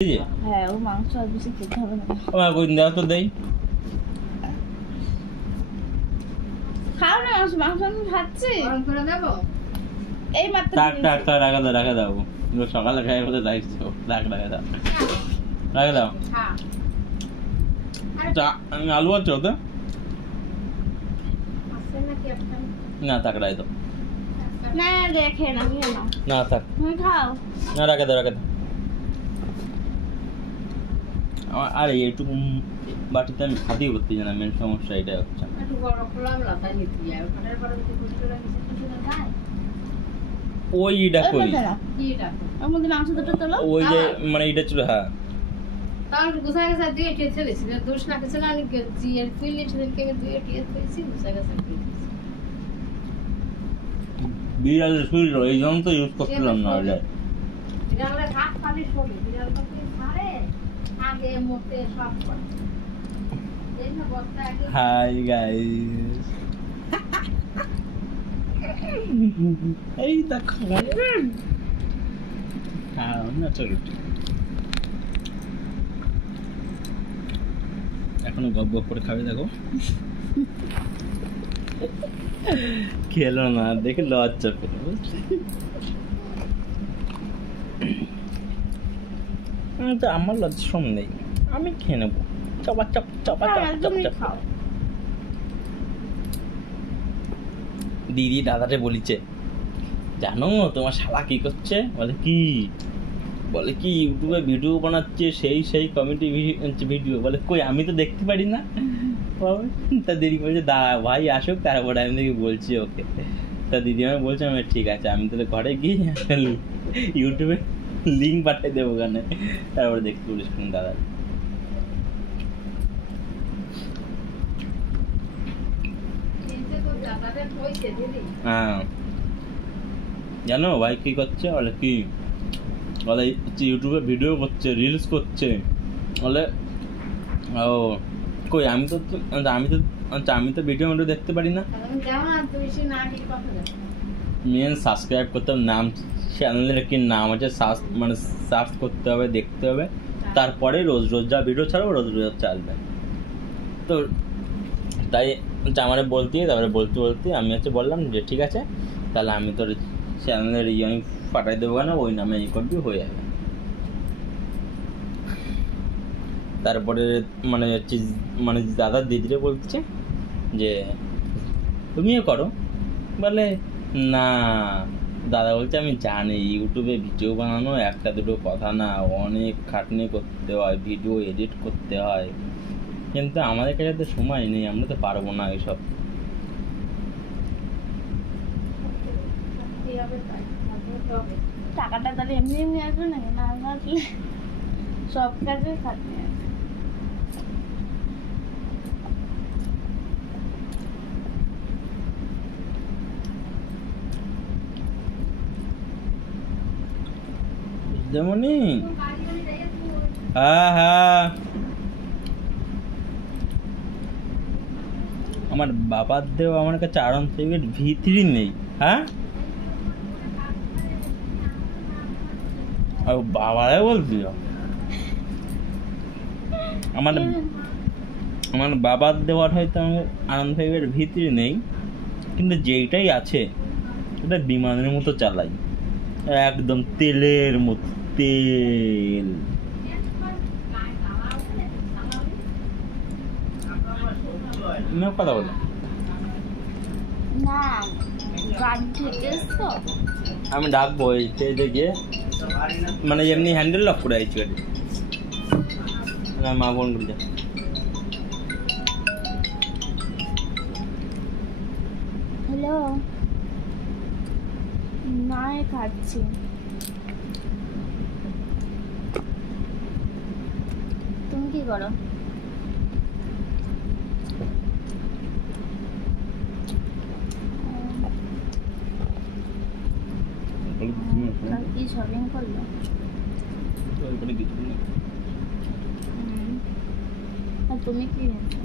হ্যাঁ, ও মাংস আর বেশি খেতে হবে না। আমার কই দাও তো দেই। খাও না মাংস, আমি খাচ্ছি। গরম করে দেবো? এই মাত্র টাক রাখা দাও। সকালে খাই বলে রাখছো। রাখা দাও। রাখা দাও। হ্যাঁ। আলু আছে ওতে? আছে নাকি একটা? না থাক রাখা দাও। না দেখে না খেয়ে নাও। না থাক। তুমি খাও। না রাখা দাও। আরে এইটুকু বাটিতে আমি খাতেই করতে জানা, মেন সমস্যা এটাই হচ্ছে। একটু বড় খোলাম লাতা নিতে যায়, ওখানের পরে কিছু না খায়। ওইটা কই? কি এটা? ওর মধ্যে মাংস দুটো তোলো। ওই যে মানে এটা ছিল, হ্যাঁ। তাহলে গুছা গেছে দিয়ে এটি ছেড়েছি। দোষ না কিছু না, আমি জিএর ফিল ছেড়ে কে দিয়ে এটি ছেড়েছি, গুছা গেছে। বিড়াল শুইল এই জন্য তো ইউজ করছিলাম না আগে। বিড়ালের হাত খালি সরে, বিড়াল তো কি ছাড়ে আগে মোটে সব করে। এই না বস্তা আগে। হাই গাইস, এই দেখো হ্যাঁ না চলো এখনো গপ গপ করে খাবে। দেখো খেলো না দেখে লজ্জা পেল। তো আমার লজ্জা সম নেই, আমি খেয়ে নেবো। চাপা চাপ চাপা চাপ চাপ। দিদি দাদারে বলিছে, জানো তোমার শালা কি করছে? বলে কি? বলে কি ইউটিউবে ভিডিও বানাচ্ছে, সেই কমেডি ভিডিও। বলে কই আমি তো দেখতে পারি না। তা দিদি বলছে দাঁড়া ভাই আসুক, তারপরে আমি দেখি বলছি ওকে। তা দিদি আমি বলছে আমি ঠিক আছে, আমি তাহলে ঘরে গিয়ে ইউটিউবে লিঙ্ক পাঠিয়ে দেবো ওখানে, তারপরে দেখতে বলিস কোন দাদা। হ্যাঁ জানো ভাই কি করছে? বলে কি? বলে ইউটিউবে ভিডিও করছে, রিলস করছে। বলে ও কই আমি তো আমি তো ভিডিও দেখতে পারি না। মেন সাবস্ক্রাইব করতে হবে, নাম চ্যানেলের কি নাম আছে মানে সার্চ করতে হবে, দেখতে হবে, তারপরে রোজ রোজ যা ভিডিও ছাড়বো রোজ রোজ চালবে। তো তাই আমারে তারপরে বলতে আমি বললাম যে ঠিক আছে তাহলে আমি তোর চ্যানেলের আমি পাঠাই দেবো না, ওই নামে করবি, হয়ে যাবে। তারপরে মানে দাদার দিদিরে বলছে যে তুমিও করো। বলে না, দাদা বলছে আমি জানি ইউটিউবে ভিডিও বানানো একটা দুটো কথা না, অনেক খাটনি করতে হয়, ভিডিও এডিট করতে হয়, কিন্তু আমাদের কাছে তো সময় নেই, আমরা তো পারবো না এইসব। টাকাটা তাহলে এমনি এমনি আসবে নাকি? না আসলে সব কাজে খাটনি আছে। যেমনই হ্যাঁ হ্যাঁ আমার বাবার দেও আমার কাছে R1 V3 নেই। হ্যাঁ বাবারে বলছি আমার বাবার দেওয়ার হয়তো আমার R1 V3 নেই, কিন্তু যেইটাই আছে এটা বিমানের মতো চালাই, একদম তেলের মতো তেল। কথা বলে না গাড়ি থেকে আমি ডাকবো গিয়ে, মানে এমনি হ্যান্ডেল লক করে আইছি গাড়ি। মা বোন বলছে হ্যালো, না খাচ্ছি। তুমি কি করো? কি শপিং করলো? আর তুমি কি এনেছো?